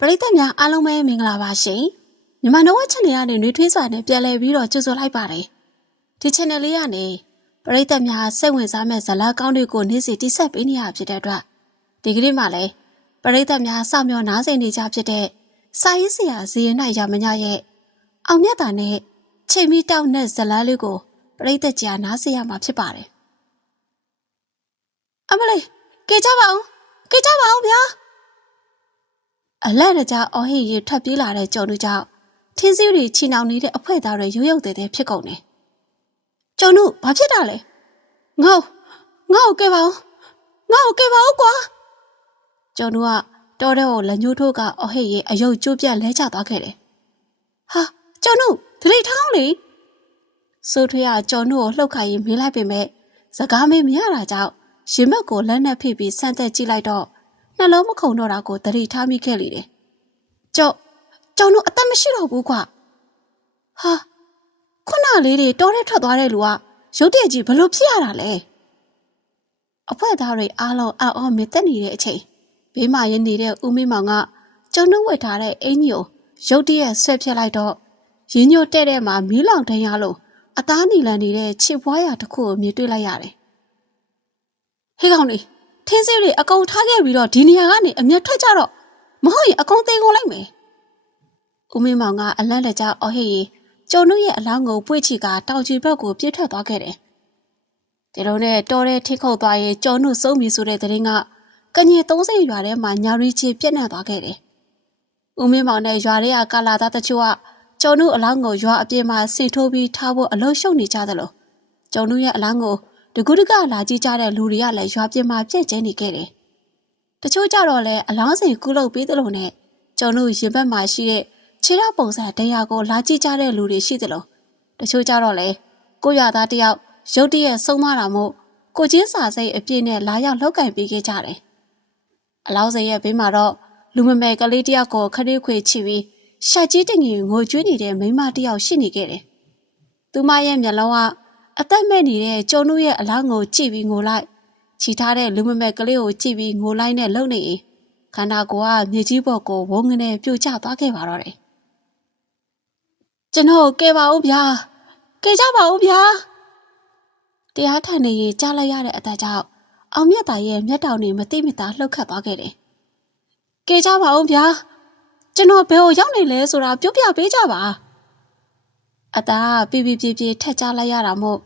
ပရိသတ်များအားလုံးပဲမင်္ဂလာပါရှင်မြန်မာနဝက်ချန်နယ်ကနေနှွေးထွေးစွာနဲ့ပြန်လည်ပြီးတော့ကြိုဆိုလိုက်ပါတယ်ဒီ channel လေးကနေပရိသတ်များစိတ်ဝင်စားမဲ့ဇာတ်လမ်းကောင်းတွေကိုနေ့စဉ်တိဆက်ပေးနေရဖြစ်တဲ့အတွက်ဒီကနေ့မှလည်းပရိသတ်များစောင့်မျှော်နားဆင်နေကြဖြစ်တဲ့စာရေးဆရာဇီရင်နိုင်ရမညရဲ့အောင်မြတ်တာနဲ့ချိန်မီတောက်နဲ့ဇာတ်လမ်းလေးကိုပရိသတ်ကြားနားဆင်ရမှာဖြစ်ပါတယ်အမလေးကြေကြပါအောင်ကြေကြပါအောင်ဗျာ အလက်တကြအော်ဟစ်ရီထပ်ပြေးလာတဲ့ကြုံတို့ကြောင့်ထင်းစည်းတွေချီနှောင်နေတဲ့အဖွဲသားတွေရုပ်ရုပ်သေးသေးဖြစ်ကုန်တယ်။ကျုံတို့ဘာဖြစ်တာလဲ။ငေါ့ငေါ့ကဲပါဦးငေါ့ကဲပါဦးကွာ။ကျုံတို့ကတော်တဲ့ကိုလက်ညှိုးထိုးကအော်ဟစ်ရီအယုတ်ကျိုးပြတ်လဲကျသွားခဲ့တယ်။ဟာကျုံတို့ဒလိထောင်းလေ။စိုးထွေးကကျုံတို့ကိုလှုပ်ခါရင်မေးလိုက်ပေမဲ့စကားမေးမရတာကြောင့်ရင်မက်ကိုလက်နဲ့ဖိပြီးဆန့်သက်ကြည့်လိုက်တော့ နှလုံးမခုန်တော့တာကိုသတိထားမိခဲ့လေတယ်။ကျော်ကျော်တို့အသက်မရှိတော့ဘူးကွာ။ဟာခုနလေးတွေတောထဲထွက်သွားတဲ့လူကရုတ်တရက်ကြီးဘလို့ဖြစ်ရတာလဲ။အဖွဲသားတွေအားလုံးအောက်အော်မြတက်နေတဲ့အချိန်ဘေးမှာရင်းနေတဲ့ဦးမင်းမောင်ကကျော်တို့ဝတ်ထားတဲ့အင်ကြီးကိုရုတ်တရက်ဆွဲဖြတ်လိုက်တော့ရင်းညို့တဲ့တဲ့မှာမီးလောင်တန်းရလို့အသားနီလန်နေတဲ့ချစ်ပွားရတစ်ခုကိုမြင်တွေ့လိုက်ရတယ်။ဟေးကောင်လေး ထင်းစည်းတွေအကုန်ထားခဲ့ပြီးတော့ဒီနေရာကနေအမျက်ထွက်ကြတော့မဟုတ်ရင်အကုန်သိမ်းကုန်လိုက်မယ်။ဦးမင်းမောင်ကအလန့်လက်ကြအော်ဟစ်ရီကျုံတို့ရဲ့အလောင်းကိုပွေ့ချီကတောင်ချီဘက်ကိုပြစ်ထွက်သွားခဲ့တယ်။ဒီလိုနဲ့တော်တဲ့ထိခုတ်သွားရင်ကျုံတို့စုံပြီဆိုတဲ့တဲ့ရင်ကကညင်30ရွာထဲမှာညာရီချီပြက်နှံ့သွားခဲ့တယ်။ဦးမင်းမောင်နဲ့ရွာထဲကကာလာသားတချို့ကကျုံတို့အလောင်းကိုရွာအပြင်မှာဆင်ထိုးပြီးထားဖို့အလုံးရှုပ်နေကြသလိုကျုံတို့ရဲ့အလောင်းကို တကူးတကလာကြည့်ကြတဲ့လူတွေကလည်းရွာပြင်မှာပြည့်ကျဲနေခဲ့တယ်။တချို့ကြတော့လည်းအလောင်းစင်ကုလုပ်ပေးသလိုနဲ့ကျုံတို့ရင်ဘက်မှာရှိတဲ့ခြေထောက်ပုံစံတရားကိုလာကြည့်ကြတဲ့လူတွေရှိသလိုတချို့ကြတော့လည်းကိုရသားတယောက်ရုတ်တရက်ဆုံးမတာမို့ကိုချင်းစာစိတ်အပြည့်နဲ့လာရောက်လောက်ကင်ပေးခဲ့ကြတယ်။အလောင်းစင်ရဲ့ဘေးမှာတော့လူမမယ်ကလေးတယောက်ကိုခရီးခွေချပြီးရှာကြီးတငင်ငိုကြွေးနေတဲ့မိန်းမတယောက်ရှိနေခဲ့တယ်။သူမရဲ့မျက်လုံးက အသက်မဲ့နေတဲ့ကျုံတို့ရဲ့အလားငိုကြည့်ပြီးငိုလိုက်ချီထားတဲ့လူမမဲ့ကလေးကိုကြည့်ပြီးငိုလိုက်နဲ့လုံနေရင်ခန္ဓာကိုယ်ကမြေကြီးပေါ်ကိုဝုန်းကနေပြိုကျသွားခဲ့ပါတော့တယ်ကျွန်တော်ကဲပါဦးဗျာကဲကြပါဦးဗျာတရားထိုင်နေရင်ကြားလိုက်ရတဲ့အတကြောင့်အောင်မြတ်သားရဲ့မျက်တောင်တွေမတိမတာလှုပ်ခတ်သွားခဲ့တယ်ကဲကြပါဦးဗျာကျွန်တော်ဘယ်ကိုရောက်နေလဲဆိုတာပြောပြပေးကြပါ အသားပြပြပြပြထက်ကြလိုက်ရတာမို့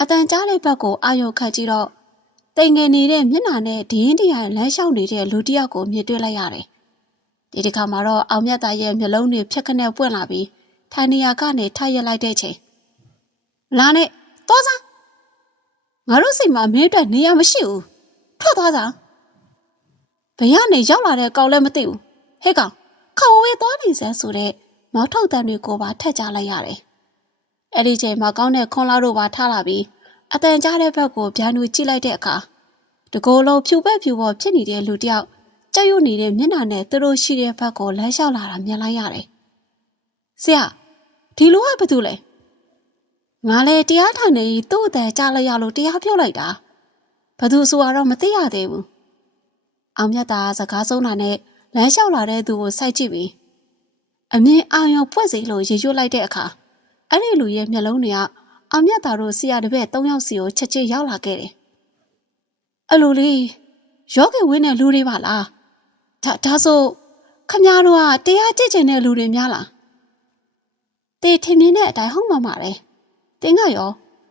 အတန်ကြားတဲ့ဘက်ကိုအာရုံခတ်ကြည့်တော့တိမ်ငယ်နေတဲ့မျက်နှာနဲ့ဒင်းတရားလမ်းလျှောက်နေတဲ့လူတစ်ယောက်ကိုမြင်တွေ့လိုက်ရတယ်။ဒီတစ်ခါမှာတော့အောင်မြတ်သားရဲ့မျက်လုံးတွေဖြက်ခနဲ့ပွင့်လာပြီးထိုင်နေရာကနေထရက်လိုက်တဲ့ချိန်လာနဲ့သွားစားငါတို့စိတ်မှာမင်းအတွက်နေရာမရှိဘူးထွက်သွားစားဘယ်ကနေရောက်လာတဲ့ကောင်လည်းမသိဘူးဟဲ့ကောင်ခေါဝေးသွားနေစမ်းဆိုတဲ့မောက်ထုတ်တန်တွေကိုပါထက်ကြလိုက်ရတယ် အဲ့ဒီချိန်မှာကောင်းတဲ့ခွန်လာတို့ပါထားလာပြီးအတန်ကြားတဲ့ဘက်ကိုဗျာနူကြည့်လိုက်တဲ့အခါတကိုယ်လုံးဖြူပက်ဖြူပေါ်ဖြစ်နေတဲ့လူတစ်ယောက်ကြောက်ရွံ့နေတဲ့မျက်နှာနဲ့သူတို့ရှိတဲ့ဘက်ကိုလမ်းလျှောက်လာတာမြင်လိုက်ရတယ်။ဆရာဒီလူကဘာတူလဲ။ငါလည်းတရားထိုင်နေသူ့အတန်ကြားလိုက်ရလို့တရားပြောလိုက်တာ။ဘာသူဆိုတော့မသိရသေးဘူး။အောင်မြတ်သားစကားဆုံးတာနဲ့လမ်းလျှောက်လာတဲ့သူကိုစိုက်ကြည့်ပြီးအမြင်အာရုံဖွက်စီလို့ရေရွတ်လိုက်တဲ့အခါ အဲ့ဒီလူရဲ့မျက်လုံးတွေကအောင်မြတ်သားတို့ဆရာတပည့်၃ယောက်စီကိုချက်ချင်းရောက်လာခဲ့တယ်။အဲ့လိုလေးရောဂေဝင်းတဲ့လူတွေပါလား။ဒါဒါဆိုခမည်းတော်ကတရားကြည့်ကျင်တဲ့လူတွေများလား။တေထင်မြင်တဲ့အတိုင်းဟုတ်မှာပါလေ။တင်းကရော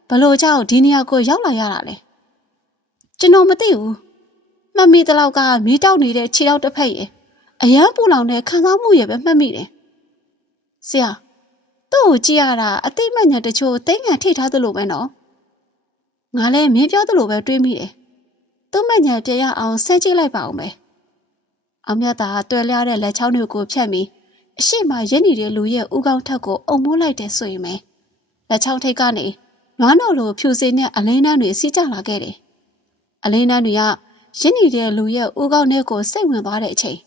ဘလို့ကြောက်ဒီနေရာကိုရောက်လာရတာလဲ။ကျွန်တော်မသိဘူး။မှတ်မိတဲ့လောက်ကမီးတောက်နေတဲ့ခြေထောက်တစ်ဖက်ရဲ့အရန်ပူလောင်တဲ့ခံစားမှုရဲ့ပဲမှတ်မိတယ်။ဆရာ သူ့ကိုကြည့်ရတာအသိမှတ်ညာတချို့တိတ်ငံထိထားသလိုပဲနော်ငါလည်းမင်းပြောသလိုပဲတွေးမိတယ်သူ့မှတ်ညာပြရအောင်ဆဲကြည့်လိုက်ပါဦးမယ်အောင်မြတ်သားတွဲလျားတဲ့လက်ချောင်းတွေကိုဖြတ်ပြီးအရှိမရင်းနေတဲ့လူရဲ့ဥကောင်းထက်ကိုအုံမိုးလိုက်တဲ့ဆိုရင်ပဲလက်ချောင်းထိတ်ကနေနွားတော်လိုဖြူစင်တဲ့အလင်းနှန်းတွေစီးကျလာခဲ့တယ်အလင်းနှန်းတွေကရင်းနေတဲ့လူရဲ့ဥကောင်းထဲကိုစိတ်ဝင်သွားတဲ့အချိန်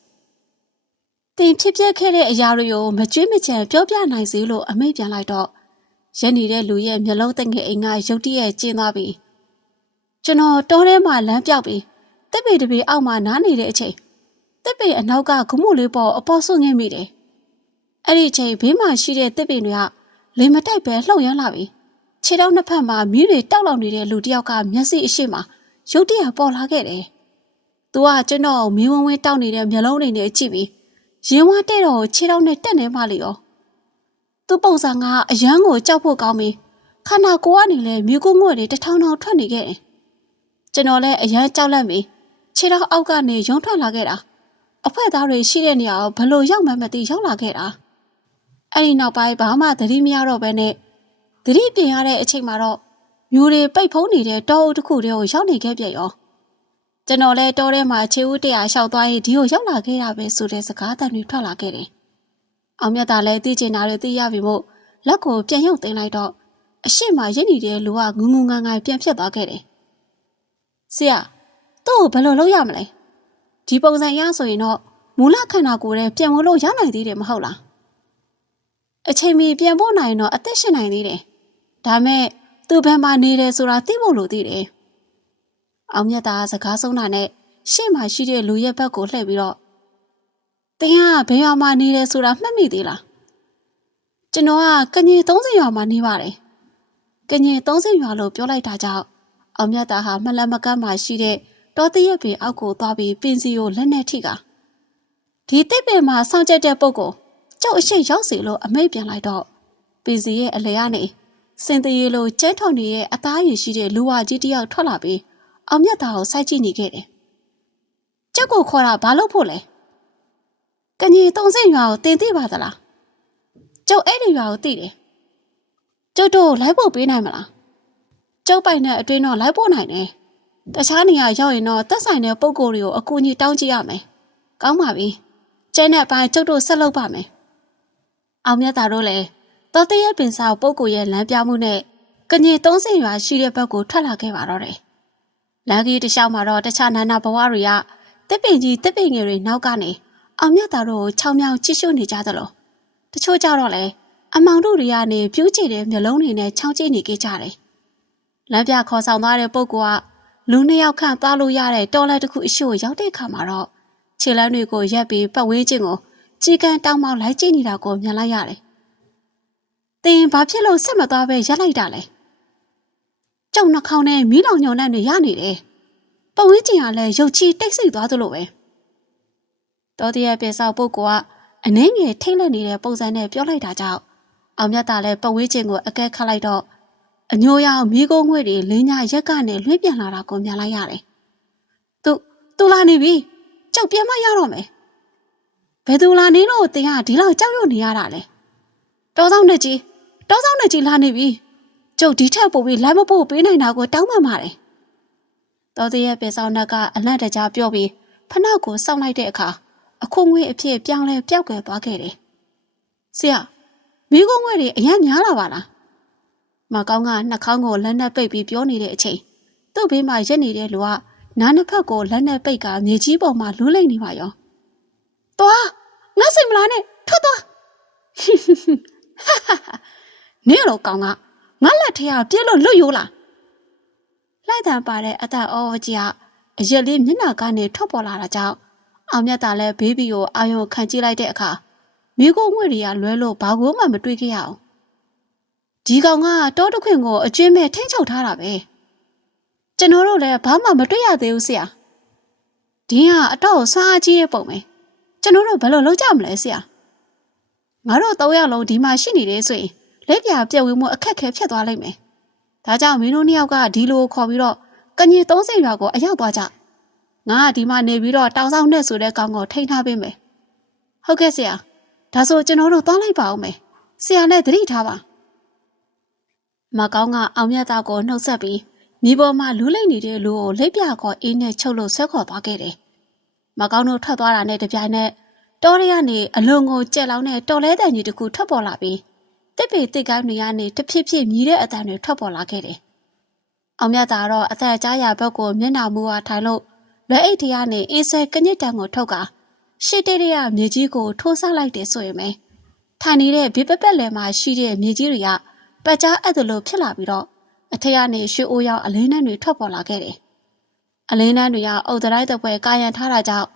တင်ဖြစ်ပျက်ခဲ့တဲ့အရာတွေကိုမကြွေးမချံပြောပြနိုင်စေလို့အမိတ်ပြန်လိုက်တော့ရက်နေတဲ့လူရဲ့မျက်လုံးတငယ်အိမ်ကရုတ်တရက်ကျင်းသွားပြီကျွန်တော်တောထဲမှာလမ်းပြောက်ပြီးတက်ပေတပေအောက်မှာနားနေတဲ့အချိန်တတစ်ပင်အနောက်ကဂမှုလေးပေါ်အပေါ်ဆွငိမ့်မိတယ်။အဲ့ဒီအချိန်ဘေးမှာရှိတဲ့တစ်ပင်တွေကလေမတိုက်ပဲလှုပ်ရမ်းလာပြီ။ခြေထောက်နှစ်ဖက်မှာမီးတွေတောက်လောင်နေတဲ့လူတစ်ယောက်ကမျက်စိအရှိမရုတ်တရက်ပေါ်လာခဲ့တယ်။ "तू ကကျွန်တော်ကိုမင်းဝင်းဝင်းတောက်နေတဲ့မျက်လုံးတွေနဲ့ကြည့်ပြီး ရင်ဝါတဲ့တော့ခြေထောက်နဲ့တက်နေမှလေရော။သူ့ပုံစံကအရန်ကိုကြောက်ဖို့ကောင်းပြီးခန္ဓာကိုယ်ကနေလည်းမြူကူးငွေ့တွေတထောင်ထောင်ထွက်နေခဲ့တယ်။ကျွန်တော်လည်းအရန်ကြောက်လန့်ပြီးခြေထောက်အောက်ကနေရုံထွက်လာခဲ့တာ။အဖွဲသားတွေရှိတဲ့နေရာကိုဘလို့ရောက်မှန်းမသိရောက်လာခဲ့တာ။အဲ့ဒီနောက်ပိုင်းဘာမှသတိမရတော့ဘဲနဲ့သတိပြင်ရတဲ့အချိန်မှာတော့မြူတွေပိတ်ဖုံးနေတဲ့တောအုပ်တစ်ခုတည်းကိုရောက်နေခဲ့ပြရော။ ကျွန်တော်လည်းတောထဲမှာခြေဦးတရာလျှောက်သွားရင်ဒီကိုရောက်လာခဲ့တာပဲဆိုတဲ့စကားသံတွေထွက်လာခဲ့တယ်။အောင်မြတ်သားလည်းသိချင်တာတွေသိရပြီမို့လက်ကိုပြန်ရုပ်သိမ်းလိုက်တော့အရှိမရစ်နေတဲ့လူကငုံငုံငန်ငန်ပြန်ဖြစ်သွားခဲ့တယ်။ဆရာသူ့ကိုဘယ်လိုလုပ်ရမလဲ။ဒီပုံစံရဆိုရင်တော့မူလခန္ဓာကိုယ်ရဲ့ပြန်ဖို့လို့ရနိုင်သေးတယ်မဟုတ်လား။အချိန်မီပြန်ဖို့နိုင်ရင်တော့အသက်ရှင်နိုင်သေးတယ်။ဒါမဲ့သူဘယ်မှာနေတယ်ဆိုတာသိဖို့လိုသေးတယ်။ အောင်မြတ်သားစကားဆုံးတာနဲ့ရှေ့မှာရှိတဲ့လူရဲ့ဘက်ကိုလှည့်ပြီးတော့တင်ကဘယ်ရွာမှာနေတယ်ဆိုတာမှတ်မိသေးလား။ကျွန်တော်ကကညင်30ရွာမှာနေပါတယ်။ကညင်30ရွာလို့ပြောလိုက်တာကြောင့်အောင်မြတ်သားဟာမလန်မကန်းမှာရှိတဲ့တောတရက်ပင်အောက်ကိုသွားပြီးပင်စီကိုလက်နဲ့ထိကဒီတစ်ပင်မှာစောင့်ကြက်တဲ့ပုဂ္ဂိုလ်ကျုပ်အရှိရောက်စီလို့အမိတ်ပြန်လိုက်တော့ပင်စီရဲ့အလဲကနေစင်တရေလိုကျဲထော်နေရဲ့အသားရည်ရှိတဲ့လူဝကြီးတယောက်ထွက်လာပြီး အောင်မြတ်သားကိုစိုက်ကြည့်နေခဲ့တယ်။ကျုပ်ကိုခေါ်တာဘာလို့ဖို့လဲ။ကညင်သုံးစင်ရွာကိုတင်သိပါသလား။ကျုပ်အဲ့ဒီရွာကိုသိတယ်။ကျုပ်တို့လိုက်ဖို့ပေးနိုင်မလား။ကျုပ်ပိုင်တဲ့အတွင်းတော့လိုက်ဖို့နိုင်တယ်။တခြားနေရာရောက်ရင်တော့သက်ဆိုင်တဲ့ပုံကိုယ်တွေကိုအကူအညီတောင်းကြည့်ရမယ်။ကောင်းပါပြီ။ကျဲနဲ့ပိုင်းကျုပ်တို့ဆက်လုပ်ပါမယ်။အောင်မြတ်သားတို့လည်းတော်တရဲ့ပင်စာပုပ်ကိုရဲ့လမ်းပြမှုနဲ့ကညင်သုံးစင်ရွာရှိတဲ့ဘက်ကိုထွက်လာခဲ့ပါတော့တယ်။ လမ်းကြီးတစ်လျှောက်မှာတော့တခြားနာနာဘဝတွေကတစ်ပင်ကြီးတစ်ပင်ငယ်တွေနောက်ကနေအောင်မြတ်သားတို့ကိုချောင်းမြောင်ချစ်ရှုနေကြသလိုတချို့ကြတော့လေအမောင်တို့တွေကနေပြူးချတဲ့မျက်လုံးတွေနဲ့ချောင်းကျနေကြကြတယ်။လမ်းပြခေါ်ဆောင်သွားတဲ့ပုပ်ကလူနှစ်ယောက်ခန့်သွားလို့ရတဲ့တော်လက်တစ်ခုအရှို့ရောက်တဲ့အခါမှာတော့ခြေလမ်းတွေကိုရက်ပြီးပတ်ဝန်းကျင်ကိုကြီးကန်းတောင်းမောက်လိုက်ကြည့်နေတာကိုမြင်လိုက်ရတယ်။တင်ဘာဖြစ်လို့ဆက်မသွားပဲရက်လိုက်တာလဲ။ ကျုံနှာခေါင်းနဲ့မီးလောင်ညုံနဲ့နေရနေတယ်။ပတ်ဝန်းကျင်ကလည်းရုပ်ချီတိတ်ဆိတ်သွားသလိုပဲ။တော်တရပြေဆောက်ပုဂ္ဂိုလ်ကအနှင်းငယ်ထိတ်လန့်နေတဲ့ပုံစံနဲ့ပြောလိုက်တာကြောင့်အောင်မြတ်တာလည်းပတ်ဝန်းကျင်ကိုအကဲခတ်လိုက်တော့အညိုရောင်မိကုံးငွေတွေလင်းညာရက်ကနေလွှင့်ပြန်လာတာကိုမြင်လိုက်ရတယ်။သူသူလာနေပြီ။ကြောက်ပြန်မရတော့မယ်။ဘယ်သူလာနေလို့တင်ကဒီလောက်ကြောက်ရွံ့နေရတာလဲ။တောဆောင်နဲ့ကြီးတောဆောင်နဲ့ကြီးလာနေပြီ။ ကျုပ်ဒီထက်ပိုပြီးလိုက်မဖို့ပေးနိုင်တာကိုတောင်းပန်ပါတယ်။တော်သေးရဲ့ပေဆောင်နှက်ကအလန့်တကြားပြောပြီးဖနှောက်ကိုစောင့်လိုက်တဲ့အခါအခုငွေအဖြစ်ပြောင်းလဲပျောက်ကွယ်သွားခဲ့တယ်။ဆရာမိကုံးငွေတွေအရင်များလာပါလား။မကောင်းကနှာခေါင်းကိုလက်နဲ့ပိတ်ပြီးပြောနေတဲ့အချိန်သူ့ဘေးမှာရက်နေတဲ့လူကနားနှစ်ဖက်ကိုလက်နဲ့ပိတ်ကမြေကြီးပေါ်မှာလွှလိမ့်နေပါရော။သွားငါစိတ်မလားနဲ့ထွက်သွား။နေတော့ကောင်းက ငါလက်ထဲကပြည့်လို့လွတ်ရိုးလား။လိုက်တန်ပါတဲ့အသက်အောကြီးကအရက်လေးမျက်နှာကနေထွက်ပေါ်လာတာကြောင့်အောင်မြတ်တာလည်းဘေးဘီကိုအာယုံခံကြည့်လိုက်တဲ့အခါမိကိုငွေတွေကလွဲလို့ဘာကိုမှမတွေးခဲ့ရအောင်ဒီကောင်ကတောတခွင်ကိုအကျွင်းမဲ့ထိမ့်ချုပ်ထားတာပဲကျွန်တော်တို့လည်းဘာမှမတွေ့ရသေးဘူးဆရာဒီကအတော့ဆွမ်းအားကြီးတဲ့ပုံပဲကျွန်တော်တို့ဘယ်လိုလုပ်ကြမလဲဆရာငါတို့၃ယောက်လုံးဒီမှာရှိနေတယ်ဆိုရင် လက်ပြပြက်ဝေးမှုအခက်ခဲဖြစ်သွားလိမ့်မယ်ဒါကြောင့်မင်းတို့နှစ်ယောက်ကဒီလိုခေါ်ပြီးတော့ကညင်30ရွာကိုအရောက်သွားကြငါကဒီမှာနေပြီးတော့တောင်ဆောင်နဲ့ဆိုတဲ့ကောင်ကိုထိန်းထားပေးမယ်ဟုတ်ကဲ့ဆရာဒါဆိုကျွန်တော်တို့သွားလိုက်ပါဦးမယ်ဆရာနဲ့သတိထားပါမကောင်းကအောင်မြတ်သားကိုနှုတ်ဆက်ပြီးမိပေါ်မှာလူးလိမ့်နေတဲ့လူကိုလက်ပြခေါ်အေးနဲ့ချုပ်လို့ဆွဲခေါ်သွားခဲ့တယ်။မကောင်းတို့ထွက်သွားတာနဲ့တပြိုင်နက်တောရရနေအလွန်ကိုကြက်လောင်းတဲ့တော်လဲတန်ကြီးတစ်ခုထွက်ပေါ်လာပြီး တစ်ပေတစ်ကိုင်းတွေကနေတဖြည်းဖြည်းမြည်တဲ့အတန်တွေထွက်ပေါ်လာခဲ့တယ်။အောင်မြတ်သားတော့အသက်ကြားရဘက်ကိုမျက်နှာမူအားထိုင်လို့လက်အိတ်ထဲကနေအေးဆဲကညစ်တန်ကိုထုတ်ကာရှစ်တေးရမြေကြီးကိုထိုးဆလိုက်တယ်ဆိုရင်ပဲထိုင်နေတဲ့ဘေးပက်ပက်လယ်မှာရှိတဲ့မြေကြီးတွေကပတ်ကြားအဲ့လိုဖြစ်လာပြီးတော့အထက်ကနေရွှေအိုးရောက်အလင်းနှန်းတွေထွက်ပေါ်လာခဲ့တယ်။အလင်းနှန်းတွေကအုတ်တရိုက်တဲ့ပွဲကာယံထားတာကြောင့်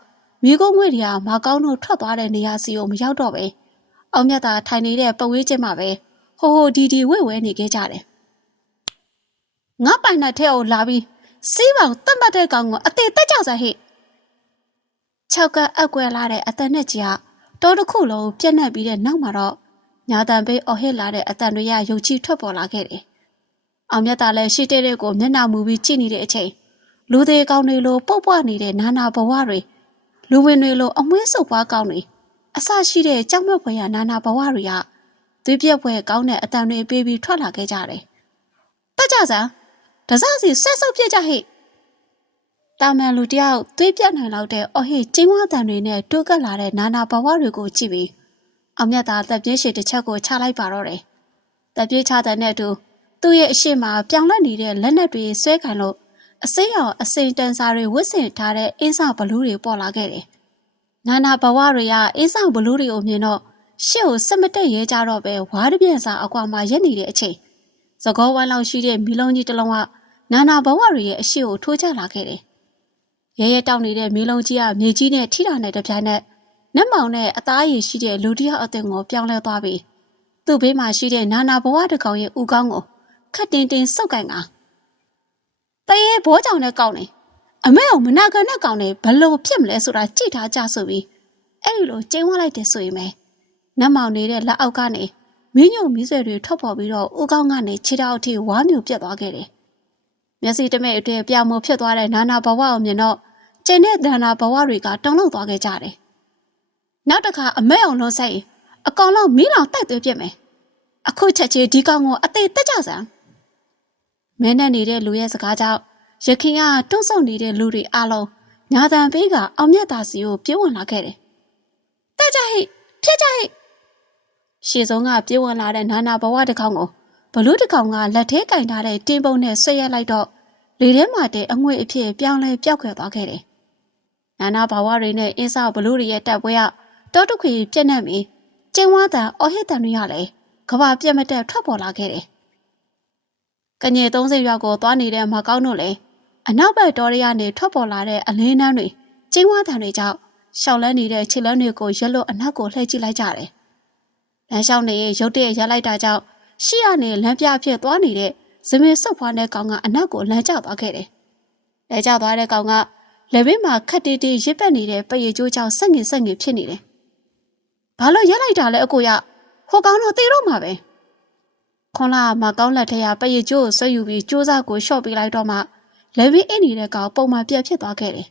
မိကုန်းငွေတွေကမကောင်းတို့ထွက်သွားတဲ့နေရာစီကိုမရောက်တော့ပဲ အောင်မြတ်သာထိုင်နေတဲ့ပဝေးချင်းမှာပဲဟိုဟိုဒီဒီဝဲဝဲနေခဲ့ကြတယ်ငါပိုင်တဲ့ထဲကိုလာပြီးစီးပေါင်တတ်မှတ်တဲ့ကောင်ကိုအသေးတက်ကြစားဟိ၆ကအက်ကွယ်လာတဲ့အသက်နဲ့ကြီးကတောတစ်ခုလုံးပြက်နှက်ပြီးတဲ့နောက်မှာတော့ညာတန်ပေးအော်ဟစ်လာတဲ့အတန်တွေကရုပ်ချီထွက်ပေါ်လာခဲ့တယ်အောင်မြတ်သာလည်းရှိတဲ့တဲ့ကိုမျက်နှာမူပြီးကြည့်နေတဲ့အချိန်လူသေးကောင်းတွေလိုပုတ်ပွားနေတဲ့နာနာဘဝတွေလူဝင်တွေလိုအမွှေးစုပ်ပွားကောင်းတွေ အဆရှိတဲ့ကြောက်မက်ဖွယ်ရနာနာဘဝတွေကသွေးပြက်ဖွယ်ကောင်းတဲ့အတန်တွေပေးပြီးထွက်လာခဲ့ကြတယ်။တက်ကြစမ်းတစစီဆက်ဆုပ်ပြစ်ကြဟိတာမန်လူတယောက်သွေးပြက်နိုင်လောက်တဲ့အော်ဟစ်ကျင်းဝါတန်တွေနဲ့တိုးကပ်လာတဲ့နာနာဘဝတွေကိုကြည့်ပြီးအောင်မြတ်သာတက်ပြေးရှည်တစ်ချက်ကိုချလိုက်ပါတော့တယ်။တက်ပြေးချတဲ့နဲ့အတူသူ့ရဲ့အရှိမပြောင်းလဲနေတဲ့လက်နက်တွေဆွဲခံလို့အစိမ်းအောင်အစိမ်းတန်စာတွေဝစ်ဆင်ထားတဲ့အင်းဆောင်ဘလူးတွေပေါ်လာခဲ့တယ်။ နာနာဘဝတွေကအင်းဆောင်ဘလူးတွေကိုမြင်တော့ရှေ့ကိုစက်မတက်ရဲကြတော့ပဲဝါးတပြန့်စာအကွာမှာရက်နေတဲ့အချိန်သကောဝမ်းလောက်ရှိတဲ့မီလုံးကြီးတစ်လုံးကနာနာဘဝတွေရဲ့အရှိကိုထိုးချလာခဲ့တယ်။ရဲရဲတောက်နေတဲ့မီလုံးကြီးကမြေကြီးနဲ့ထိတာနဲ့တပြိုင်နက်နက်မောင်နဲ့အသားရည်ရှိတဲ့လူတစ်ယောက်အသင်ကိုပြောင်းလဲသွားပြီးသူ့ဘေးမှာရှိတဲ့နာနာဘဝတစ်ကောင်ရဲ့ဥကောင်းကိုခတ်တင်တင်စုပ်ကန်ကတရေဘောကြောင်နဲ့ကောင်းနေ အမေကိုမနာခံတဲ့ကောင်နေဘလို့ဖြစ်မလဲဆိုတာကြည့်ထားကြဆိုပြီးအဲ့ဒီလိုကျင်းဝလိုက်တယ်ဆိုရင်ပဲနတ်မောင်နေတဲ့လက်အောက်ကနေမင်းညုံမီးဆွဲတွေထွက်ပေါ်ပြီးတော့ဥကောင်းကနေခြေထောက်အထိဝါမျိုးပြတ်သွားခဲ့တယ်။မျက်စိတမဲအတွင်းပြောင်မဖြစ်သွားတဲ့နာနာဘဝကိုမြင်တော့ကျင်တဲ့နာနာဘဝတွေကတုံ့လောက်သွားခဲ့ကြတယ်။နောက်တစ်ခါအမဲအောင်လုံးဆိုင်အကောင်လုံးမီးလောင်တိုက်သွေးပြစ်မယ်။အခုချက်ချင်းဒီကောင်ကိုအသေးတက်ကြစမ်း။မဲနဲ့နေတဲ့လူရဲ့စကားကြောင့် ရခင်ကတွန့်ဆုတ်နေတဲ့လူတွေအလုံးညာတန်ပေးကအောင်မြတ်သားစီကိုပြေးဝင်လာခဲ့တယ်။တက်ကြဟိဖြတ်ကြဟိရှေ့ဆုံးကပြေးဝင်လာတဲ့နာနာဘဝတစ်ကောင်ကိုဘလူးတစ်ကောင်ကလက်ထဲကင်ထားတဲ့တင်းပုံနဲ့ဆွဲရက်လိုက်တော့လေထဲမှာတဲ့အငွေ့အဖြစ်ပြောင်းလဲပြောက်ခွဲသွားခဲ့တယ်။နာနာဘဝတွေနဲ့အင်းစားဘလူးတွေရဲ့တပ်ပွဲကတောတုခွေပြက်နှက်ပြီးကျင်းဝါတန်အော်ဟစ်တန်တွေရလဲကဘာပြက်မတက်ထွက်ပေါ်လာခဲ့တယ်။ကညေ30ရွာကိုသွားနေတဲ့မကောင်းတို့လည်း အနောက်ဘက်တော်ရရနေထွက်ပေါ်လာတဲ့အလင်းနှန်းတွေကျင်းဝါတန်တွေကြောင့်ရှောက်လန်းနေတဲ့ခြေလန်းတွေကိုရက်လို့အနောက်ကိုလှည့်ကြည့်လိုက်ကြတယ်။လမ်းလျှောက်နေရုတ်တရက်ရလိုက်တာကြောင့်ရှေ့ကနေလမ်းပြဖြစ်သွားနေတဲ့ဇမင်းစုပ်ဖွားတဲ့ကောင်ကအနောက်ကိုလမ်းကျသွားခဲ့တယ်။လဲကျသွားတဲ့ကောင်ကလက်ဘေးမှာခက်တီးတီးရစ်ပတ်နေတဲ့ပရိကျိုးကြောင့်ဆက်ငင်ဆက်ငင်ဖြစ်နေတယ်။ဘာလို့ရလိုက်တာလဲအကိုရဟိုကောင်တော့တေတော့မှာပဲ။ခွန်လာမကောင်းလက်ထက်ကပရိကျိုးကိုဆွဲယူပြီးစူးစမ်းကိုရှော့ပေးလိုက်တော့မှ လက်ဘေးအိတ်နေတဲ့ကောင်ပုံမှန်ပြတ်ဖြစ်သွားခဲ့တယ်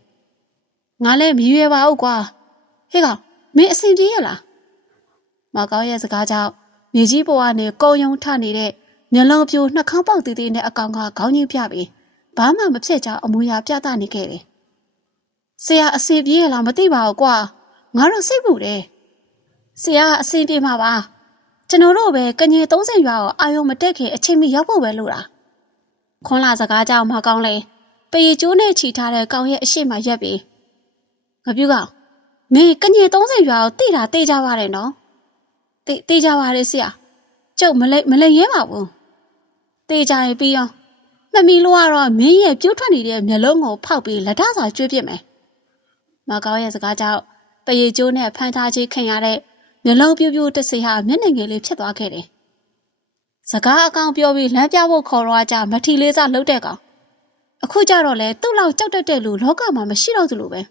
။ငါလည်းမရွယ်ပါဘူးကွာ။ဟေးကောင်မင်းအဆင်ပြေရလား။မကောင်းရဲ့စကားကြောင့်မြေကြီးပေါ်ကနေကုံယုံထနေတဲ့မျက်လုံးပြိုနှာခေါင်းပေါက်သေးသေးနဲ့အကောင်ကခေါင်းကြီးပြပြီးဘာမှမဖြစ်ကြအမူအရာပြသနေခဲ့တယ်။ဆရာအစီပြေးရလားမသိပါဘူးကွာ။ငါတို့စိတ်ပူတယ်။ဆရာအစီပြေးမှာပါ။ကျွန်တော်တို့ပဲကငယ်30ရွာကိုအာယုံမတက်ခင်အချိန်မီရောက်ဖို့ပဲလို့လား။ ခွန်လာစကားကြောင့်မကောင်းလဲ။ပေကျိုးနဲ့ချီထားတဲ့ကောင်ရဲ့အရှိမရက်ပြီးငါပြုကောင်မင်းကငယ်30ရွာကိုတိတာတိကြပါတယ်နော်။တိတိကြပါတယ်ဆရာ။ကျုပ်မလိမလိရဲပါဘူး။တေးကြရင်ပြီးအောင်မမီလို့ကတော့မင်းရဲ့ပြိုးထွက်နေတဲ့မျက်လုံးကိုဖောက်ပြီးလက်ထစာကျွေးပြစ်မယ်။မကောင်းရဲ့စကားကြောင့်ပရေကျိုးနဲ့ဖန်သားကြီးခင်ရတဲ့မျက်လုံးပြူးပြူးတစ်စီဟာမျက်နှာငယ်လေးဖြစ်သွားခဲ့တယ်။ စကားအကောင်ပြောပြီးလမ်းပြဖို့ခေါ်တော့ကြမထီလေးစားလှုပ်တဲ့ကောင်။အခုကြတော့လေသူ့လောက်ကြောက်တတ်တဲ့လူလောကမှာမရှိတော့သလိုပဲ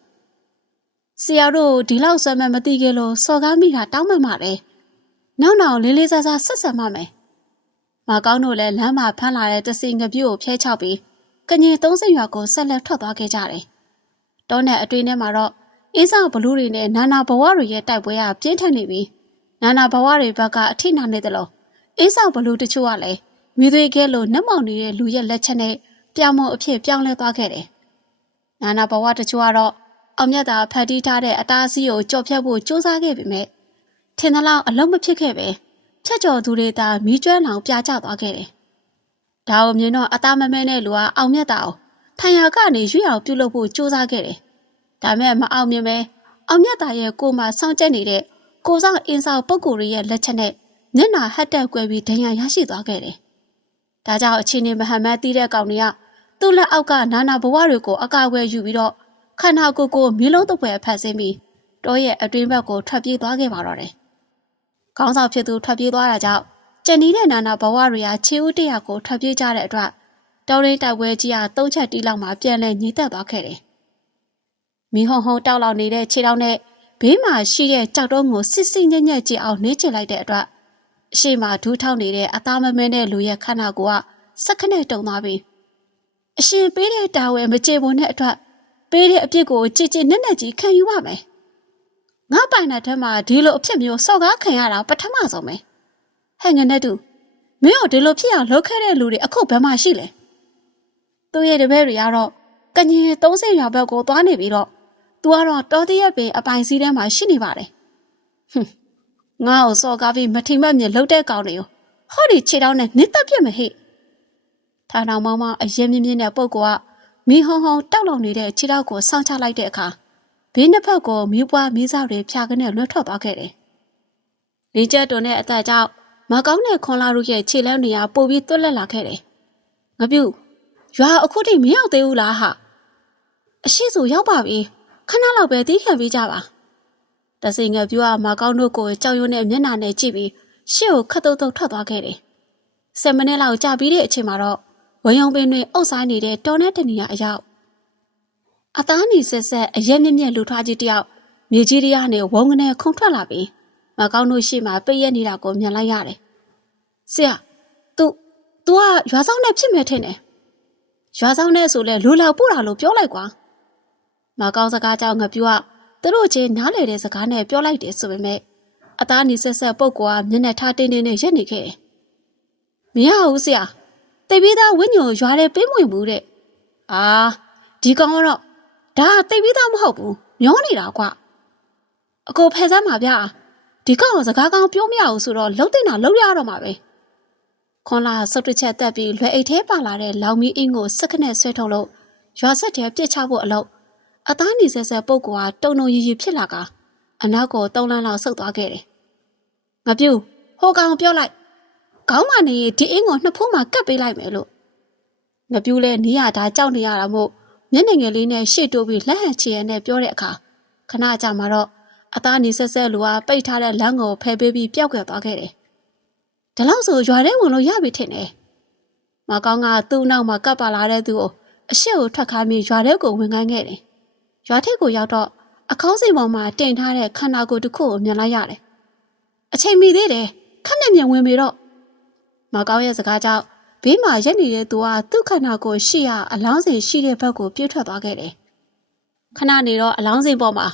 ။ဆရာတို့ဒီလောက်ဆွမ်းမမသိခဲ့လို့စော်ကားမိတာတောင်းမှမှာတယ်။နောက်နောက်လေးလေးစားစားဆက်ဆံမှမယ်။မကောင်းတို့လည်းလမ်းမှာဖမ်းလာတဲ့တစီငပြို့ကိုဖျဲချောက်ပြီးကငင်30ရွာကိုဆက်လက်ထွက်သွားခဲ့ကြတယ်။တောနဲ့အတွင်းထဲမှာတော့အင်းဆောင်ဘလူးတွေနဲ့နာနာဘဝတွေရဲ့တိုက်ပွဲကပြင်းထန်နေပြီးနာနာဘဝတွေဘက်ကအထိနာနေတယ်လို့ အင်းဆောင်ဘလူးတချို့ကလည်းမိသွေးကဲလို့နှက်မောင်နေတဲ့လူရဲ့လက်ချက်နဲ့ပြောင်းမအဖြစ်ပြောင်းလဲသွားခဲ့တယ်။နာနာဘဝတချို့ကတော့အောင်မြတ်သာဖတ်တီးထားတဲ့အတားအဆီးကိုကြော်ဖြတ်ဖို့စူးစမ်းခဲ့ပေမဲ့ထင်သလောက်အလုံးမဖြစ်ခဲ့ပဲဖြတ်ကျော်သူတွေသာမီးကျွမ်းလောင်ပြကျသွားခဲ့တယ်။ဒါကိုမြင်တော့အသားမမဲတဲ့လူကအောင်မြတ်သာကိုထိုင်ရာကနေရွေ့အောင်ပြုတ်လုပ်ဖို့စူးစမ်းခဲ့တယ်။ဒါမဲ့မအောင်မြင်ပဲအောင်မြတ်သာရဲ့ကိုယ်မှာစောင့်ကြက်နေတဲ့ကိုဆောင်အင်းဆောင်ပုဂ္ဂိုလ်ရဲ့လက်ချက်နဲ့ မျက်နာဟတ်တက်ကွယ်ပြီးဒဏ်ရာရရှိသွားခဲ့တယ်။ဒါကြောင့်အချင်းနေမဟမ္မတ်တီးတဲ့ကောင်တွေကသူ့လက်အောက်ကနာနာဘဝတွေကိုအကာအကွယ်ယူပြီးတော့ခန္ဓာကိုယ်ကိုမီးလုံးတစ်ပွဲဖတ်ဆင်းပြီးတောရဲ့အတွင်းဘက်ကိုထွက်ပြေးသွားခဲ့ပါတော့တယ်။ခေါင်းဆောင်ဖြစ်သူထွက်ပြေးသွားတာကြောင့်ကျန်နေတဲ့နာနာဘဝတွေဟာခြေဦးတရကိုထွက်ပြေးကြတဲ့အတွက်တောရင်းတိုက်ပွဲကြီးဟာသုံးချက်တီးလောက်မှပြန်လဲညီတက်သွားခဲ့တယ်။မီးဟုံဟုံတောက်လောင်နေတဲ့ခြေထောက်နဲ့ဘေးမှာရှိတဲ့ကြောက်တုံးကိုစစ်စစ်ညက်ညက်ကြည့်အောင်နှိမ့်ချလိုက်တဲ့အတွက်အ ရှိမဒူးထောက်နေတဲ့အသားမမဲတဲ့လူရဲ့ခန္ဓာကိုယ်ကစက္ကနဲ့တုံသွားပြီးအရှင်ပေးတဲ့တာဝယ်မကြေပွန်တဲ့အတွက်ပေးတဲ့အပြစ်ကိုကြည်ကြည်နက်နက်ကြီးခံယူပါမယ်။ငါပိုင်တဲ့ထက်မှာဒီလိုအဖြစ်မျိုးစော်ကားခံရတာပထမဆုံးပဲ။ဟဲ့ငနဲ့တူမင်းတို့ဒီလိုဖြစ်အောင်လုပ်ခဲ့တဲ့လူတွေအခုဘယ်မှာရှိလဲ။သူ့ရဲ့တပည့်တွေကတော့ကညင်30ရာဘက်ကိုသွားနေပြီးတော့သူကတော့တော်တရက်ပင်အပိုင်စည်းထဲမှာရှိနေပါတယ်။ဟွန်း ငါ့ကိုစော်ကားပြီးမထီမဲ့မြင်လှုပ်တဲ့ကောင်တွေကိုဟောဒီခြေထောက်နဲ့နစ်သက်ပြစ်မဟိ။ထာနောင်မောင်းမောင်းအရင်မြင့်မြင့်တဲ့ပုတ်ကမီဟုံဟုံတောက်လောင်နေတဲ့ခြေထောက်ကိုစောင့်ချလိုက်တဲ့အခါဘေးနှစ်ဖက်ကိုမီးပွားမီးစားတွေဖြာကနေလွှတ်ထွက်သွားခဲ့တယ်။လေးကျက်တွန်တဲ့အသက်ကြောင့်မကောင်းတဲ့ခွန်လာတို့ရဲ့ခြေလဲနေရာပို့ပြီးတွက်လက်လာခဲ့တယ်။ငပြူရွာအခုထိမရောက်သေးဘူးလားဟာ။အရှိစုရောက်ပါပြီ။ခဏလောက်ပဲတီးခံပြီးကြပါ။ တစိငယ်ပြူကမကောင်းတို့ကိုကြောက်ရွံ့တဲ့မျက်နှာနဲ့ကြည့်ပြီးရှေ့ကိုခတ်တုတ်တုတ်ထွက်သွားခဲ့တယ်။ဆယ်မိနစ်လောက်ကြာပြီးတဲ့အချိန်မှာတော့ဝယုံပင်တွေအုပ်ဆိုင်နေတဲ့တော်နဲ့တနေရအရောက်အသားနီဆက်ဆက်အရက်မြင့်မြင့်လူထွားကြီးတယောက်မြေကြီးတရားနဲ့ဝုံကနေခုန်ထွက်လာပြီးမကောင်းတို့ရှိမှပိတ်ရက်နေတာကိုမြင်လိုက်ရတယ်။ဆရာ तू तू ကရွာဆောင်နဲ့ဖြစ်မဲ့ထင်တယ်။ရွာဆောင်နဲ့ဆိုလဲလူလောက်ပို့တာလို့ပြောလိုက်ကွာ။မကောင်းစကားကြောင့်ငပြူက သူတို့ချင်းနားလေတဲ့စကားနဲ့ပြောလိုက်တယ်ဆိုပေမဲ့အသားနီဆက်ဆက်ပုတ်ကွာမျက်နှာထားတင်းတင်းနဲ့ရက်နေခဲ့တယ်။မရဘူးဆရာ။တိတ်ပြီးသားဝင်းညိုရွာတဲ့ပေးမွေဘူးတဲ့။အာဒီကောင်ကတော့ဒါတိတ်ပြီးသားမဟုတ်ဘူး။မျောနေတာကွာ။အကိုဖယ်စမ်းပါဗျာ။ဒီကောင်ကစကားကောင်းပြောမရဘူးဆိုတော့လှုပ်တင်တာလှုပ်ရတော့မှာပဲ။ခွန်လာစုတ်တစ်ချက်တက်ပြီးလွယ်အိတ်ထဲပါလာတဲ့လောင်မီအင်းကိုစက္ကနဲ့ဆွဲထုတ်လို့ရွာဆက်ထဲပြစ်ချဖို့အလုပ် အသားနေဆက်ဆက်ပုတ်ကွာတုံတုံရီရီဖြစ်လာကအနောက်ကိုတုံးလန်းလောက်ဆုတ်သွားခဲ့တယ်။ငါပြူဟိုကောင်ပြောလိုက်ခေါင်းမနေဒီအင်းကိုနှစ်ဖူးမှကတ်ပေးလိုက်မယ်လို့ငပြူးလဲနီးရတာကြောက်နေရတာမို့မျက်နှာငယ်လေးနဲ့ရှေ့တိုးပြီးလက်ဟန်ချီရနဲ့ပြောတဲ့အခါခဏကြာမှတော့အသားနေဆက်ဆက်လူကပိတ်ထားတဲ့လမ်းကိုဖယ်ပေးပြီးပျောက်ကွယ်သွားခဲ့တယ်။ဒါလို့ဆိုရွာထဲဝင်လို့ရပြီထင်တယ်။မကောင်းကသူ့နောက်မှာကပ်ပါလာတဲ့သူကိုအရှိကိုထွက်ခိုင်းပြီးရွာထဲကိုဝင်ခိုင်းခဲ့တယ်။ ရွာထဲကိုရောက်တော့အကောင်းစိမ်ပေါ်မှာတင်ထားတဲ့ခန္ဓာကိုယ်တစ်ခုကိုမြင်လိုက်ရတယ်။အချိန်မီသေးတယ်ခက်နဲ့မြန်ဝင်ပြီးတော့မကောင်းရဲ့စကားကြောင့်ဘေးမှာရက်နေတဲ့သူကသူ့ခန္ဓာကိုယ်ရှိရအလောင်းစင်ရှိတဲ့ဘက်ကိုပြေးထွက်သွားခဲ့တယ်။ခဏနေတော့အလောင်းစင်ပေါ်မှာ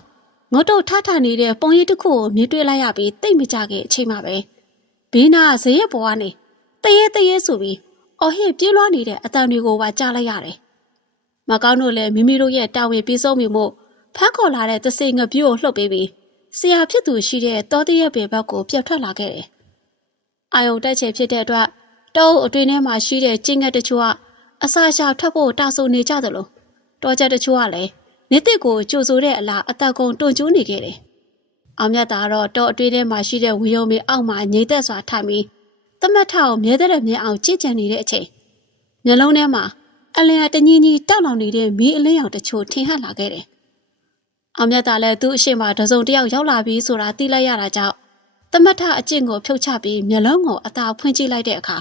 ငုတ်တုတ်ထထနေတဲ့ပုံရိပ်တစ်ခုကိုမြင်တွေ့လိုက်ရပြီးတိတ်မကြခင်အချိန်မှပဲဘေးနာဇရက်ပေါ်ကနေတရေတရေဆိုပြီးအော်ဟစ်ပြေးလွှားနေတဲ့အတန်တွေကိုပါကြားလိုက်ရတယ်။ မကောင်းတို့လည်းမိမိတို့ရဲ့တာဝန်ပြီးဆုံးပြီမို့ဖမ်းခေါ်လာတဲ့တစိငပြို့ကိုလှုပ်ပေးပြီးဆရာဖြစ်သူရှိတဲ့တောတရက်ပေဘက်ကိုပြတ်ထွက်လာခဲ့တယ်။အာယုံတက်ချေဖြစ်တဲ့အတွက်တောအုပ်အတွင်းထဲမှာရှိတဲ့ကျင်းငက်တချို့ကအစာရှာထွက်ဖို့တာဆူနေကြသလိုတောချက်တချို့ကလည်းနေတစ်ကိုကြိုဆိုတဲ့အလားအသက်ကုန်တွန့်ကျူးနေခဲ့တယ်။အောင်မြတ်တာကတော့တောအတွင်းထဲမှာရှိတဲ့ဝီယုံမေအောက်မှာငိမ့်သက်စွာထိုင်ပြီးတမတ်ထအောင်မြဲတဲ့မြဲအောင်ကြည်ကြံနေတဲ့အချိန်မျက်လုံးထဲမှာ အလင်အတညီညီတောက်လောင်နေတဲ့မီးအလင်းရောင်တချို့ထင်ဟပ်လာခဲ့တယ်။အောင်မြတ်တာလည်းသူ့အရှိမတစုံတယောက်ရောက်လာပြီးဆိုတာသိလိုက်ရတာကြောင့်တမတ်ထအကျင့်ကိုဖြုတ်ချပြီးမျက်လုံးကိုအသာဖွင့်ကြည့်လိုက်တဲ့အခါ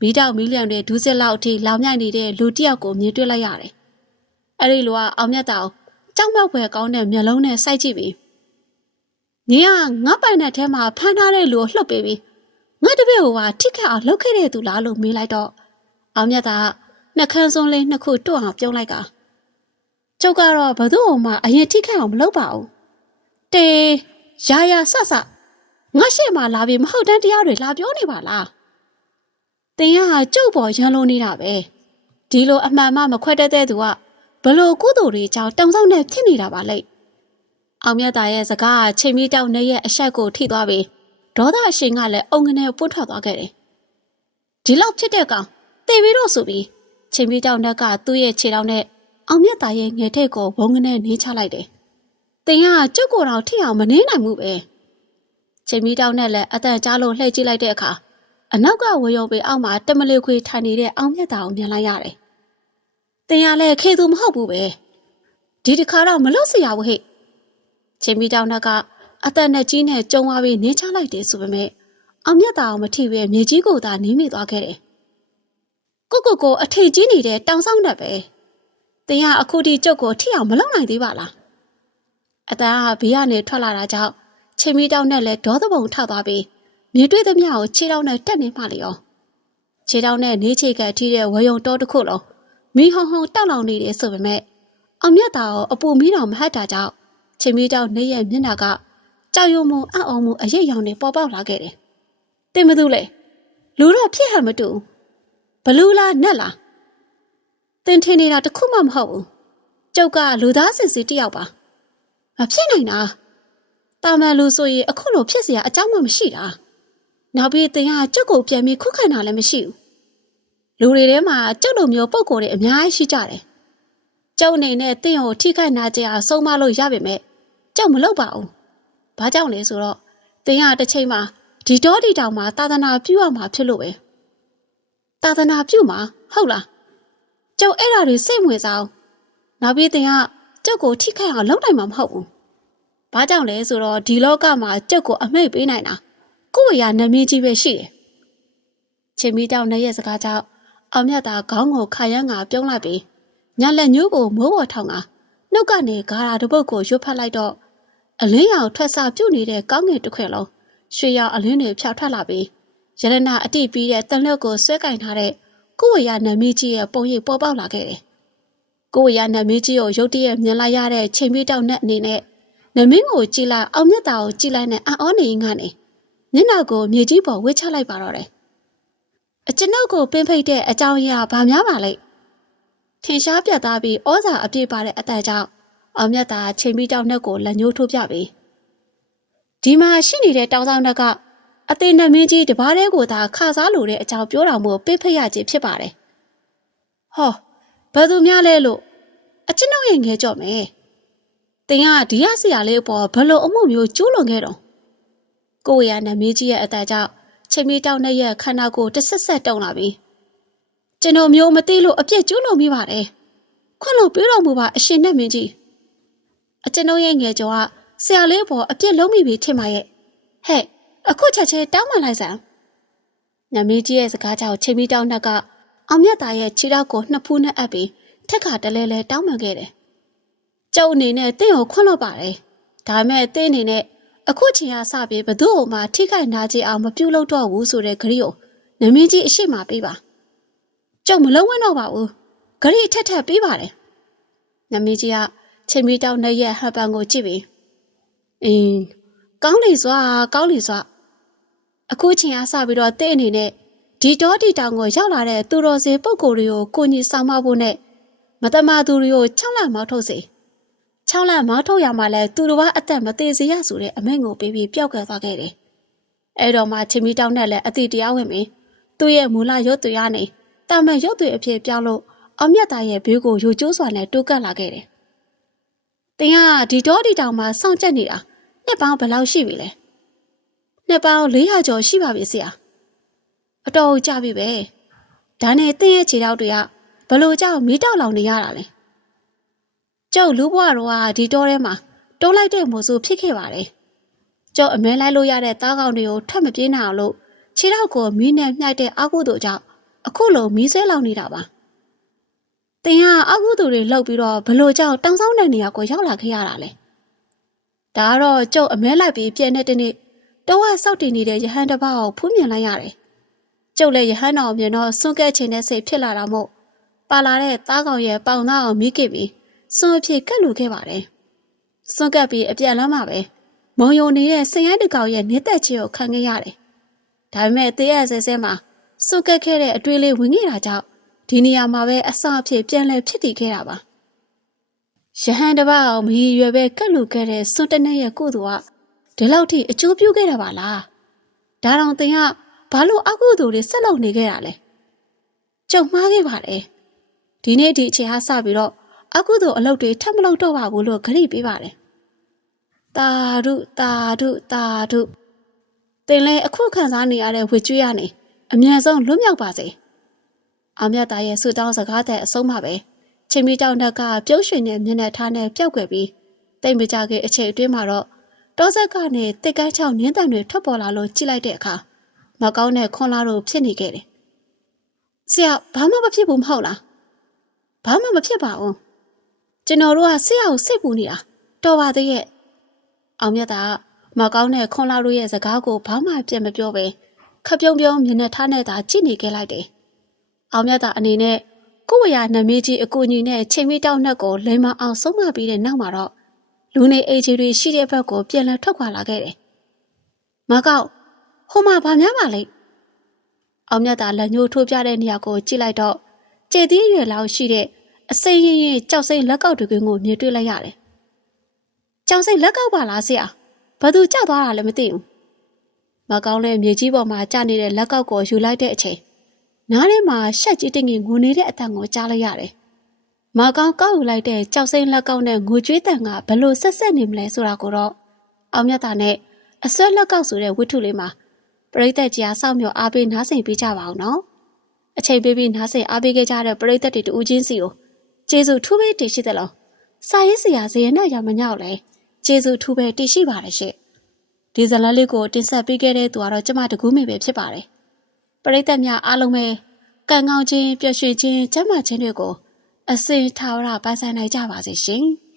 မီးတောက်မီးလျံတွေဒူးစစ်လောက်အထိလောင်မြိုက်နေတဲ့လူတစ်ယောက်ကိုမြင်တွေ့လိုက်ရတယ်။အဲ့ဒီလူကအောင်မြတ်တာကိုကြောက်မောက်ဖွယ်ကောင်းတဲ့မျက်လုံးနဲ့စိုက်ကြည့်ပြီးညီကငါပိုင်တဲ့ထဲမှာဖမ်းထားတဲ့လူကိုလှုပ်ပေးပြီးငါတပည့်ကိုပါထိခတ်အောင်လှုပ်ခဲ့တဲ့သူလားလို့မေးလိုက်တော့အောင်မြတ်တာက နှက်ခမ်းစွန်းလေးနှစ်ခုတွတ်အောင်ပြုံးလိုက်ကကျုပ်ကတော့ဘသူ့မှအရင်ထိခတ်အောင်မလုပ်ပါဘူး။တေရာရာဆဆငါရှေ့မှာလာပြီးမဟုတ်တန်းတရားတွေလာပြောနေပါလား။တင်ရဟာကျုပ်ပေါ်ရန်လုံးနေတာပဲ။ဒီလိုအမှန်မှမခွက်တတ်တဲ့သူကဘလို့ကုသိုလ်တွေကြောင့်တောင်ဆောင်နဲ့ဖြစ်နေတာပါလေ။အောင်မြတ်သားရဲ့စကားကချိန်မီတောက်နေရဲ့အဆက်ကိုထိသွားပြီးဒေါသအရှင်ကလည်းအုံငနဲ့ပွတ်ထွက်သွားခဲ့တယ်။ဒီလောက်ဖြစ်တဲ့ကောင်တေပြီးတော့ဆိုပြီး ချိန်မီတောက်နှက်ကသူ့ရဲ့ခြေထောက်နဲ့အောင်မြတ်သားရဲ့ငယ်ထက်ကိုဘုံငနဲ့နေချလိုက်တယ်။တင်ကကျုပ်ကိုယ်တော်ထိအောင်မနေနိုင်ဘူးပဲ။ချိန်မီတောက်နဲ့လည်းအတန်ကြားလို့လှည့်ကြည့်လိုက်တဲ့အခါအနောက်ကဝေယုံပေအောက်မှာတမလေးခွေထိုင်နေတဲ့အောင်မြတ်သားကိုမြင်လိုက်ရတယ်။တင်ရလဲခေသူမဟုတ်ဘူးပဲ။ဒီဒီတစ်ခါတော့မလို့စရာဘူးဟဲ့ချင်းမီတောင်နှက်ကအသက်နဲ့ကြီးနဲ့ကြုံသွားပြီးနင်းချလိုက်တယ်ဆိုပေမဲ့အောင်မြတ်တာအောင်မထိပဲမြေကြီးကိုသာနင်းမိသွားခဲ့တယ် ကိုကိုကိုအထိတ်ကြီးနေတဲ့တောင်ဆောင်နဲ့ပဲတင်ရအခုဒီကြုတ်ကိုထိအောင်မလုပ်နိုင်သေးပါလားအတန်းကဘေးကနေထွက်လာတာကြောင့်ချင်းမီတောင်နဲ့လည်းဒေါသပုံထောက်သွားပြီးမြေတွေ့သမျှကိုခြေတောင်နဲ့တက်နေမှလေရောခြေတောင်နဲ့နေချေကထိတဲ့ဝယုံတော်တစ်ခုလုံးမီဟုံဟုံတောက်လောင်နေတယ်ဆိုပေမဲ့အောင်မြတ်တာရောအပူမီးတော်မဟတ်တာကြောင့်ချင်းမီတောင်နေရဲ့မျက်နှာကကြောက်ရွံ့မှုအံ့ဩမှုအရိပ်ရောင်တွေပေါ်ပေါက်လာခဲ့တယ်။တင်မသူလေလူတော့ဖြစ်ဟန်မတူဘူး ဘလူးလားနက်လားတင်ထင်နေတာတခုမှမဟုတ်ဘူးကျုပ်ကလူသားစင်စီတယောက်ပါမဖြစ်နိုင်တာတာမန်လူဆိုရင်အခုလိုဖြစ်เสียအကြောင်းမှမရှိတာနောက်ပြီးတင်ကကျုပ်ကိုပြန်ပြီးခုခံတာလည်းမရှိဘူးလူတွေထဲမှာကျုပ်လိုမျိုးပုံကိုယ်တွေအများကြီးရှိကြတယ်ကျုပ်အနေနဲ့တင်ကိုထိခိုက်နာကြအောင်ဆုံးမလို့ရပါမယ်ကျုပ်မလုပ်ပါဘူးဘာကြောင့်လဲဆိုတော့တင်ကတစ်ချိန်မှာဒီတော့ဒီတောင်မှာသာသနာပြုရမှာဖြစ်လို့ပဲ သာသနာပြုမှာဟုတ်လားကျုပ်အဲ့ဓာတွေစိတ်ဝင်စားအောင်နောက်ပြီးတင်ကကျုပ်ကိုထိခိုက်အောင်လုပ်နိုင်မှာမဟုတ်ဘူးဘာကြောင့်လဲဆိုတော့ဒီလောကမှာကျုပ်ကိုအမိတ်ပေးနိုင်တာကိုယ့်ဝေရနမင်းကြီးပဲရှိတယ်ချင်းမီတောင်နဲ့ရဲ့စကားကြောင့်အောင်မြတ်သာခေါင်းကိုခါရမ်းကပြုံးလိုက်ပြီးညလက်ညိုးကိုမိုးပေါ်ထောင်ကနှုတ်ကနေဂါရာတစ်ပုတ်ကိုရွတ်ဖတ်လိုက်တော့အလင်းရောင်ထွက်စာပြုတ်နေတဲ့ကောင်းငင်တစ်ခွက်လုံးရွှေရောင်အလင်းတွေဖြောက်ထွက်လာပြီး ရတနာအတိပြီးတဲ့တန်လွတ်ကိုဆွဲကင်ထားတဲ့ကိုဝေရနမီကြီးရဲ့ပုံရိပ်ပေါ်ပေါက်လာခဲ့တယ်။ကိုဝေရနမီကြီးကိုရုတ်တရက်မြင်လိုက်ရတဲ့ချိန်ပြီးတောက်နဲ့အနေနဲ့နမင်းကိုကြည့်လိုက်အောင်မြတ်တာကိုကြည့်လိုက်နဲ့အံ့ဩနေရင်ကနေမျက်နှာကိုမြေကြီးပေါ်ဝှေ့ချလိုက်ပါတော့တယ်။အကျွန်ုပ်ကိုပင်ဖိတ်တဲ့အကြောင်းအရာဘာများပါလဲ။ထင်ရှားပြတ်သားပြီးဩဇာအပြည့်ပါတဲ့အတန်ကြောင့်အောင်မြတ်တာချိန်ပြီးတောက်နှက်ကိုလက်ညှိုးထိုးပြပြီးဒီမှာရှိနေတဲ့တောင်ဆောင်နှက်က အသေးနမင်းကြီးတပားတည်းကိုသာခစားလိုတဲ့အကြောင်းပြောတော်မူပြစ်ဖက်ရခြင်းဖြစ်ပါတယ်။ဟောဘယ်သူများလဲလို့အကျွန်ုပ်ရဲ့ငယ်ကြော့မယ်။တင်ကဒီရဆရာလေးအပေါ်ဘလို့အမှုမျိုးကျူးလွန်ခဲ့တော့ကိုဝေရနမင်းကြီးရဲ့အတန်ကြောင့်ချိန်မီတောက်နဲ့ရဲ့ခန္ဓာကိုယ်တစ်ဆက်ဆက်တုံလာပြီးကျွန်တော်မျိုးမသိလို့အပြစ်ကျူးလွန်မိပါတယ်။ခွင့်လို့ပြောတော်မူပါအရှင်နဲ့မင်းကြီးအကျွန်ုပ်ရဲ့ငယ်ကြောကဆရာလေးအပေါ်အပြစ်လုံးမိပြီထင်ပါရဲ့ဟဲ့ အခုချက်ချင်းတောင်းမှလိုက်စမ်းညမင်းကြီးရဲ့စကားကြောင့်ချိန်ပြီးတောင်းနှက်ကအောင်မြတ်သားရဲ့ခြေထောက်ကိုနှစ်ဖူးနဲ့အပ်ပြီးထက်ကတလဲလဲတောင်းပန်ခဲ့တယ်ကျုပ်အနေနဲ့တင့်ကိုခွန့်လို့ပါတယ်ဒါပေမဲ့တင့်အနေနဲ့အခုချိန်ကစပြီးဘသူ့ကိုမှထိခိုက်နာကျင်အောင်မပြုတ်လို့တော့ဘူးဆိုတဲ့ဂရီကိုနမင်းကြီးအရှိမပေးပါကျုပ်မလုံးဝတော့ပါဘူးဂရီထက်ထက်ပေးပါတယ်နမင်းကြီးကချိန်ပြီးတောင်းနဲ့ရဲ့ဟပ်ပန်ကိုကြည့်ပြီးအင်းကောင်းလေစွာကောင်းလေစွာ အခုချိန်အားစပြီးတော့တဲ့အနေနဲ့ဒီတော့ဒီတောင်ကိုရောက်လာတဲ့သူတော်စင်ပုံကိုယ်တွေကိုကိုကြီးဆောင်မဖို့နဲ့မတမာသူတွေကို၆လမောက်ထုတ်စေ၆လမောက်ထုတ်ရမှလဲသူတော်အသက်မသေးစေရဆိုတဲ့အမိန့်ကိုပေးပြီးပျောက်ကသွားခဲ့တယ်အဲ့တော့မှချင်းမီတောင်းနဲ့လည်းအတိတရားဝင်ပြီးသူ့ရဲ့မူလရုပ်တွေကနေတာမန်ရုပ်တွေအဖြစ်ပြောင်းလို့အောင်မြတ်သားရဲ့ဘေးကိုယူကျိုးစွာနဲ့တိုးကပ်လာခဲ့တယ်တင်ကဒီတော့ဒီတောင်မှာစောင့်ကြက်နေတာနှစ်ပေါင်းဘယ်လောက်ရှိပြီလဲ နှစ်ပေါင်း400ကျော်ရှိပါပြီဆရာအတော်ကြပြီပဲဒါနဲ့တင်းရဲ့ခြေထောက်တွေကဘလို့ကြောက်မီးတောက်လောင်နေရတာလဲကျုပ်လူဘွားတော်ကဒီတောထဲမှာတိုးလိုက်တဲ့မိုးဆိုဖြစ်ခဲ့ပါတယ်ကျုပ်အမဲလိုက်လို့ရတဲ့သားကောင်တွေကိုထွက်မပြေးနိုင်အောင်လို့ခြေထောက်ကိုမီးနဲ့မြှိုက်တဲ့အာကုတို့ကြောင့်အခုလိုမီးဆွဲလောင်နေတာပါတင်ကအကုသူတွေလှုပ်ပြီးတော့ဘလို့ကြောက်တောင်ဆောင်တဲ့နေရာကိုရောက်လာခဲ့ရတာလဲဒါကတော့ကျုပ်အမဲလိုက်ပြီးပြည့်နေတဲ့နေ့ တော့ဆောက်တည်နေတဲ့ယဟန်တစ်ပါးကိုဖူးမြင်လိုက်ရတယ်။ကျုပ်လည်းယဟန်တော်မြင်တော့စွန့်ကဲ့ခြင်းနဲ့စိတ်ဖြစ်လာတာမို့ပါလာတဲ့သားကောင်ရဲ့ပေါင်သားအောင်မိခဲ့ပြီးစွန့်အဖြစ်ကက်လူခဲ့ပါတယ်။စွန့်ကက်ပြီးအပြန်လမ်းမှာပဲမုံယုံနေတဲ့စရိုင်းတကောင်ရဲ့နေသက်ချေကိုခံခဲ့ရတယ်။ဒါပေမဲ့တရက်ဆဲဆဲမှာစွန့်ကက်ခဲ့တဲ့အတွေ့လေးဝင်ခဲ့တာကြောင့်ဒီနေရာမှာပဲအဆအဖြစ်ပြန်လဲဖြစ်တည်ခဲ့တာပါ။ရဟန်တပအောင်မီရွယ်ပဲကတ်လူခဲ့တဲ့စွတ်တနဲ့ရဲ့ကုသိုလ်က ဒီလောက်ထိအကျိုးပြုခဲ့တာပါလားဒါတောင်တင်ကဘာလို့အကုသိုလ်တွေဆက်လုပ်နေခဲ့တာလဲကြုံမှားခဲ့ပါတယ်ဒီနေ့ဒီအချိန်ဟာစပြီးတော့အကုသိုလ်အလုပ်တွေထပ်မလုပ်တော့ပါဘူးလို့ဂရိပေးပါတယ်တာဓုတာဓုတာဓုတင်လဲအခုခံစားနေရတဲ့ဝေကျွေးရနေအမြန်ဆုံးလွတ်မြောက်ပါစေအောင်မြတ်သားရဲ့ဆုတောင်းစကားတဲ့အဆုံးမှာပဲချင်းမီတောင်နှက်ကပြုံးရွှင်တဲ့မျက်နှာထားနဲ့ပျောက်ကွယ်ပြီးတိတ်မကြခင်အချိန်အတွင်းမှာတော့ တောဆက်ကနေတစ်ကန်းချောင်းနင်းတန်တွေထွက်ပေါ်လာလို့ကြည့်လိုက်တဲ့အခါမကောင်းတဲ့ခွန်လာတို့ဖြစ်နေခဲ့တယ်။ဆရာဘာမှမဖြစ်ဘူးမဟုတ်လား။ဘာမှမဖြစ်ပါဘူး။ကျွန်တော်တို့ကဆရာကိုစိတ်ပူနေတာတော်ပါသေးရဲ့။အောင်မြတ်တာကမကောင်းတဲ့ခွန်လာတို့ရဲ့စကားကိုဘာမှပြန်မပြောပဲခပ်ပြုံးပြုံးမျက်နှာထားနဲ့သာကြည့်နေခဲ့လိုက်တယ်။အောင်မြတ်တာအနေနဲ့ကိုယ့်ဝရနမီးကြီးအကူအညီနဲ့ချိန်မီတောက်နှက်ကိုလိမ္မာအောင်ဆုံးမပြီးတဲ့နောက်မှာတော့ လူနေအေဂျီတွေရှိတဲ့ဘက်ကိုပြန်လည်ထွက်ခွာလာခဲ့တယ်။မကောက်ဟိုမှာဗာများပါလိမ့်။အောင်မြတ်တာလက်ညှိုးထိုးပြတဲ့နေရာကိုကြည့်လိုက်တော့ကျေသီးရွယ်လောက်ရှိတဲ့အစိမ်းရင်ရင်ကြောက်စိမ့်လက်ကောက်တွေကိုမြင်တွေ့လိုက်ရတယ်။ကြောက်စိမ့်လက်ကောက်ပါလားဆရာ။ဘသူကြောက်သွားတာလည်းမသိဘူး။မကောင်းတဲ့မြေကြီးပေါ်မှာကျနေတဲ့လက်ကောက်ကိုယူလိုက်တဲ့အချိန်နားထဲမှာရှက်ကြီးတငင်ငိုနေတဲ့အတန်ကိုကြားလိုက်ရတယ်။ မကောင်ကောက်ယူလိုက်တဲ့ကြောက်စိမ့်လက်ကောက်နဲ့ငိုကြွေးတန်ကဘလို့ဆက်ဆက်နေမလဲဆိုတာကိုတော့အောင်မြတ်တာနဲ့အဆွဲလက်ကောက်ဆိုတဲ့ဝတ္ထုလေးမှာပရိသတ်ကြီးအားစောင့်မျှော်အားပေးနားဆင်ပေးကြပါအောင်နော်။အချိန်ပေးပြီးနားဆင်အားပေးခဲ့ကြတဲ့ပရိသတ်တွေတူးချင်းစီကိုကျေးဇူးထူးပဲတင်ရှိသလား။စာရေးဆရာဇေယျနဲ့ရမညောက်လဲကျေးဇူးထူးပဲတင်ရှိပါတယ်ရှင့်။ဒီဇလန်လေးကိုတင်ဆက်ပေးခဲ့တဲ့သူကတော့ကျမတကူးမေပဲဖြစ်ပါတယ်။ပရိသတ်များအားလုံးပဲကံကောင်းခြင်းပျော်ရွှင်ခြင်းကျမ်းမာခြင်းတွေကို အစင်ထာဝရပိုင်ဆိုင်နိုင်ကြပါစေရှင်။